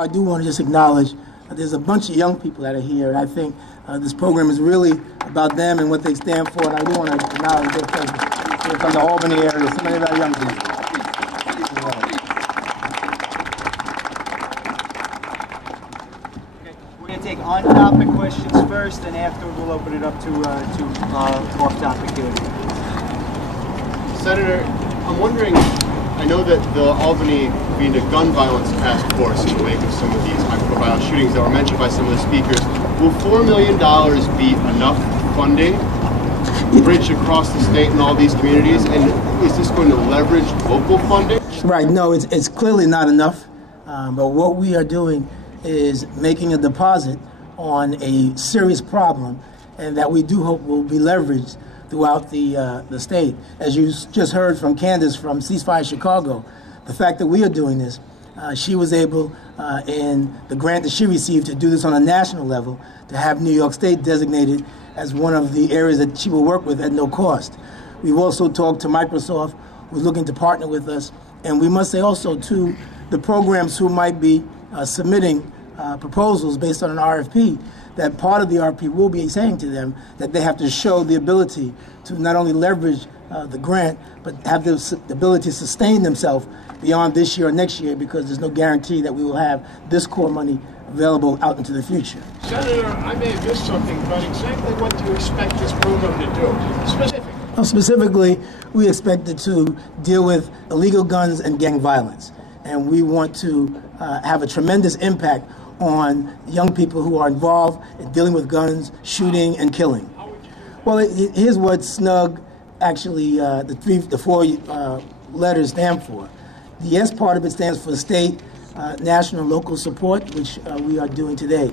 now I do want to just acknowledge there's a bunch of young people that are here, and I think this program is really about them and what they stand for, and I do want to acknowledge their presence. They're from the Albany area, so many of our young people. Okay, we're going to take on-topic questions first, and afterward we'll open it up to off-topic Q&A. Senator, I'm wondering, I know that the Albany Gun Violence Task Force, in the wake of some of these high-profile shootings that were mentioned by some of the speakers, will $4 million be enough funding to bridge across the state and all these communities? And is this going to leverage local funding? Right, no, it's clearly not enough. But what we are doing is making a deposit on a serious problem, and that we do hope will be leveraged throughout the state. As you just heard from Candace from Ceasefire Chicago, the fact that we are doing this, she was able, in the grant that she received, to do this on a national level, to have New York State designated as one of the areas that she will work with at no cost. We've also talked to Microsoft, who's looking to partner with us, and we must say also to the programs who might be submitting proposals based on an RFP, that part of the RFP will be saying to them that they have to show the ability to not only leverage the grant, but have the ability to sustain themselves beyond this year or next year, because there's no guarantee that we will have this core money available out into the future. Senator, I may have missed something, but exactly what do you expect this program to do? Specifically? Well, specifically, we expect it to deal with illegal guns and gang violence. And we want to have a tremendous impact on young people who are involved in dealing with guns, shooting, and killing. Well, here's what SNUG actually, the four letters stand for. The S part of it stands for state, national, local support, which we are doing today.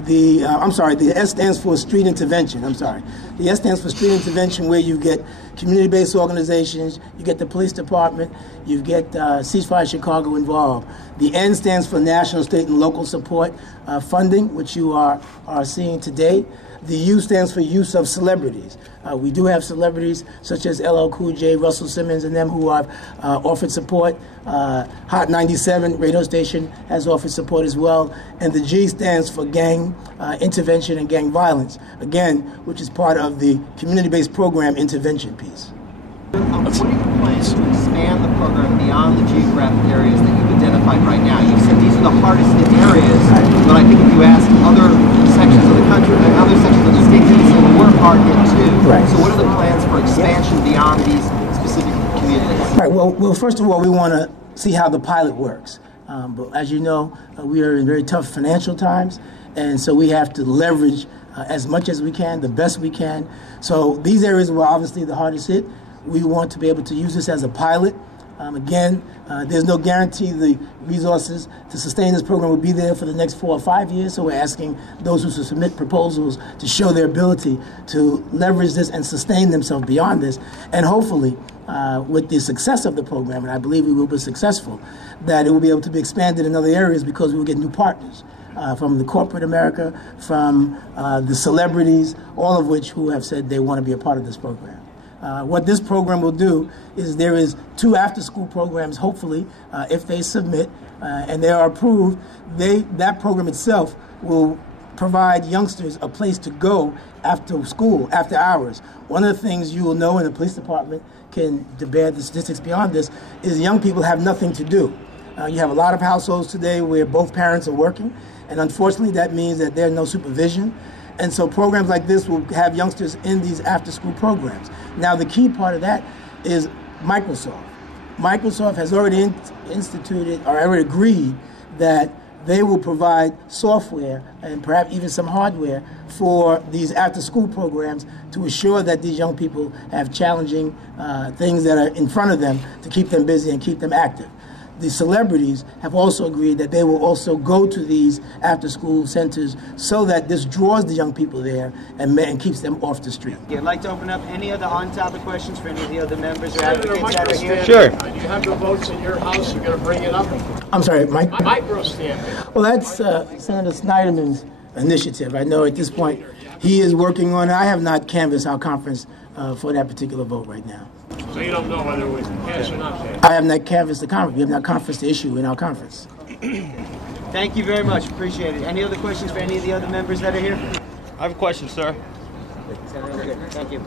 The S stands for street intervention. The S stands for street intervention, where you get community-based organizations, you get the police department, you get Ceasefire Chicago involved. The N stands for national, state, and local support funding, which you are seeing today. The U stands for use of celebrities. We do have celebrities such as LL Cool J, Russell Simmons, and them who have offered support. Hot 97 radio station has offered support as well. And the G stands for gang intervention and gang violence, again, which is part of the community-based program intervention piece. What are your plans to expand the program beyond the geographic areas that you've identified right now? You said these are the hardest hit areas, but I think if you ask other sections of the country and other sections of the state, they say, well, we're hard hit too. Right. So what are the plans for expansion beyond these specific communities? Right. Well, first of all, we want to see how the pilot works. But as you know, we are in very tough financial times, and so we have to leverage as much as we can, the best we can. So these areas were obviously the hardest hit. We want to be able to use this as a pilot. Again, there's no guarantee the resources to sustain this program will be there for the next 4 or 5 years, so we're asking those who submit proposals to show their ability to leverage this and sustain themselves beyond this. And hopefully, with the success of the program, and I believe we will be successful, that it will be able to be expanded in other areas, because we will get new partners from the corporate America, from the celebrities, all of which who have said they want to be a part of this program. What this program will do is there is 2 after-school programs, hopefully, if they submit and they are approved. That program itself will provide youngsters a place to go after school, after hours. One of the things you will know, in the police department can bear the statistics beyond this, is young people have nothing to do. You have a lot of households today where both parents are working, and unfortunately that means that there's no supervision. And so programs like this will have youngsters in these after-school programs. Now, the key part of that is Microsoft. Microsoft has already instituted, or already agreed, that they will provide software and perhaps even some hardware for these after-school programs to assure that these young people have challenging things that are in front of them to keep them busy and keep them active. The celebrities have also agreed that they will also go to these after-school centers so that this draws the young people there and keeps them off the street. I'd like to open up any other on-topic questions for any of the other members or advocates that are here. Sure. You have the votes in your house, you're going to bring it up. I'm sorry, Mike? Micro stamping. Well, that's Senator Snyderman's initiative. I know at this point he is working on it. I have not canvassed our conference for that particular vote right now. So you don't know whether it was passed or not passed? I have not canvassed the conference. We have not canvassed the issue in our conference. Thank you very much. Appreciate it. Any other questions for any of the other members that are here? I have a question, sir. Thank you.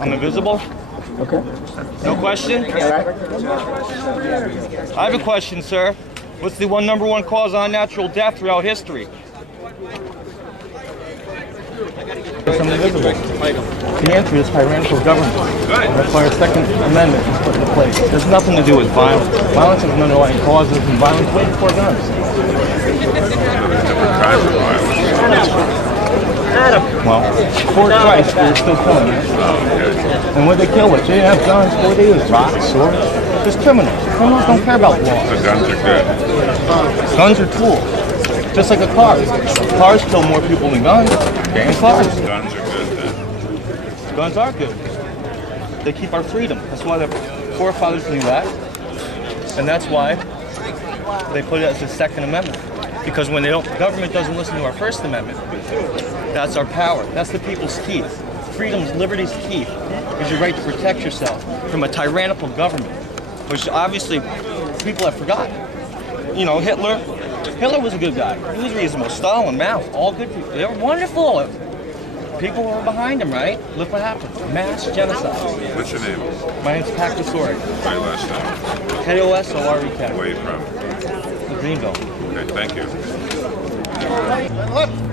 I'm invisible? Okay. No question? All right. I have a question, sir. What's the number one cause of unnatural death throughout history? I'm invisible. The answer is tyrannical government. That's why our Second Amendment is put into place. There's nothing to do with violence. Violence is an underlying causes, and violence way before guns. Well, before Christ, they were still killing us. And what they kill with? They didn't have guns. What they use? Rocks, swords. Just criminals. Criminals don't care about law. The guns are good. Guns are tools. Just like a car. Cars kill more people than guns. Damn cars. Guns are good then. Guns are good. They keep our freedom. That's why the forefathers knew that. And that's why they put it as the Second Amendment. Because when the government doesn't listen to our First Amendment, that's our power. That's the people's teeth. Freedom's, liberty's teeth is your right to protect yourself from a tyrannical government, which obviously people have forgotten. You know, Hitler was a good guy. He was reasonable. Stalin, Mao, all good people. They were wonderful. People were behind him, right? Look what happened. Mass genocide. What's your name? My name's Pakasori. My last name. K-O-S-O-R-E-K. Where are you from? Greenville. Okay, thank you.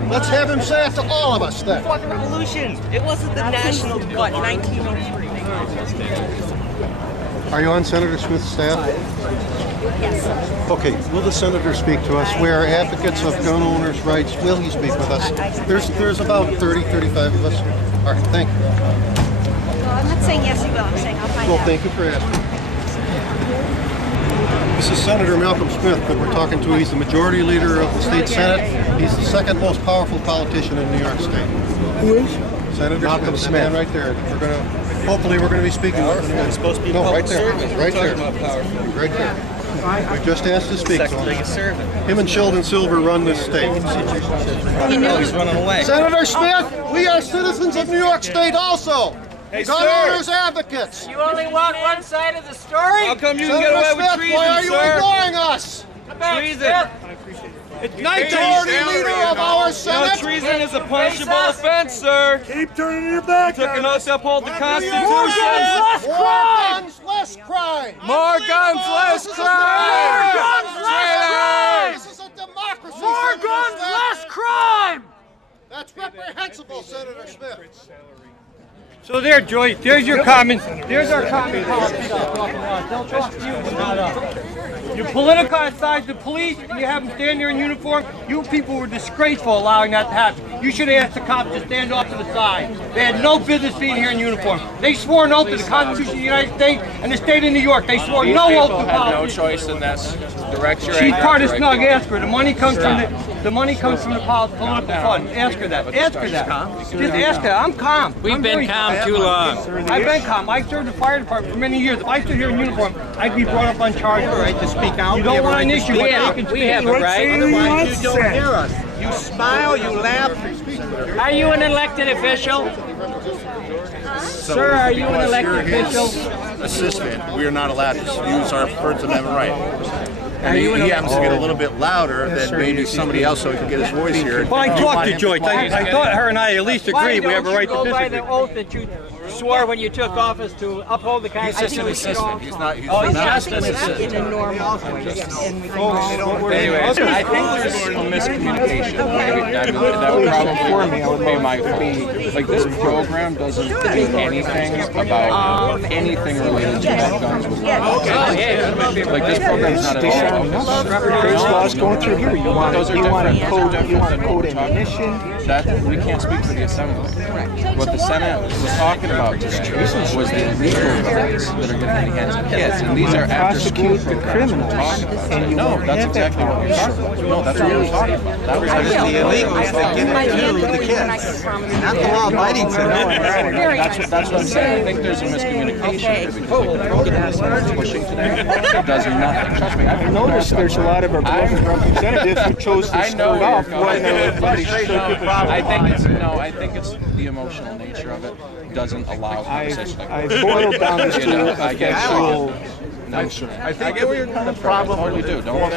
Let's have him say it to all of us then. Fought the revolution. It wasn't the national, 1903. Are you on Senator Smith's staff? Yes. Okay, will the senator speak to us? We are advocates of gun owners' rights. Will he speak with us? There's about 30, 35 of us. All right, thank you. Well, I'm not saying yes, he will. I'm saying I'll find Well, out. thank you for asking. This is Senator Malcolm Smith that we're talking to. He's the majority leader of the state Senate. He's the second most powerful politician in New York State. Who is? Senator Malcolm Smith. That man right there. Hopefully we're going to be speaking with him. It's supposed to be right there. service. Right there. Talking about powerful. Right there. We just asked to speak to Second biggest him. servant. Him and Sheldon Silver run this state. Oh, he's running away. Senator Smith, we are citizens of New York State also. Hey, Gun sir. owners advocates. You only want one side of the story? How come you can Senator get away Smith, with treason, why are you sir? ignoring us? Treason. Majority leader of our Senate. Treason is a punishable offense, sir. Keep turning your back Took an oath to uphold the More Constitution. guns, less crime. More guns, less crime. This is a democracy. Less crime! That's reprehensible, Senator Smith. So there, Joyce, there's your common, there's our common politics talking about. They'll talk to you, but not us. You politicize the police and you have them stand there in uniform. You people were disgraceful allowing that to happen. You should have asked the cops to stand off to the side. They had no business being here in uniform. They swore an oath to the Constitution of the United States and the state of New York. They swore no oath to had no politics. choice in this. Direct your She's anger part of right SNUG. there. Ask her. The money comes from the money comes from the political fund. Ask her that. Ask her that. Just ask her. I'm calm. We've been calm too long. I've been calm. I served the fire department for many years. If I stood here in uniform, I'd be brought up on charges. Right to speak out. You don't want an issue, but they can We have a right. Otherwise, you don't hear us. You smile, you laugh. Are you an elected official? Sir, are you an elected official? Assistant. We are not allowed to use our First Amendment right. And he happens to get a little bit louder than maybe somebody else so he can get his voice here. Well, I talked to Joyce. I thought her and I at least agreed we have a right to Why don't you go by disagree. the oth that you swore when you took office to uphold the He's just an Constitution? assistant. He's not. He's Oh, he's not. just an assistant. In a normal way, yes. Anyways, I think there's a miscommunication. That would probably be like this program doesn't do anything about anything related to guns. Like this program's not at all. There's laws going through here. You want a code admission. That we can't speak for the Assembly. What the Senate was talking about today was the illegal guns that are getting in the hands of kids, and these are after-school programs we're talking about. No, that's exactly what we're talking about. No, that's what we're talking about. That was The illegals that get into the kids, not the law-abiding citizens. That's what I'm saying. I think there's a miscommunication here because the program the Senate's pushing today does nothing. Trust me, I've Notice there's a lot of our representatives who chose to skirt off when I think it's the emotional nature of it doesn't allow conversation like I've boiled down this to I get factual. I get where you're coming from. I totally do. Don't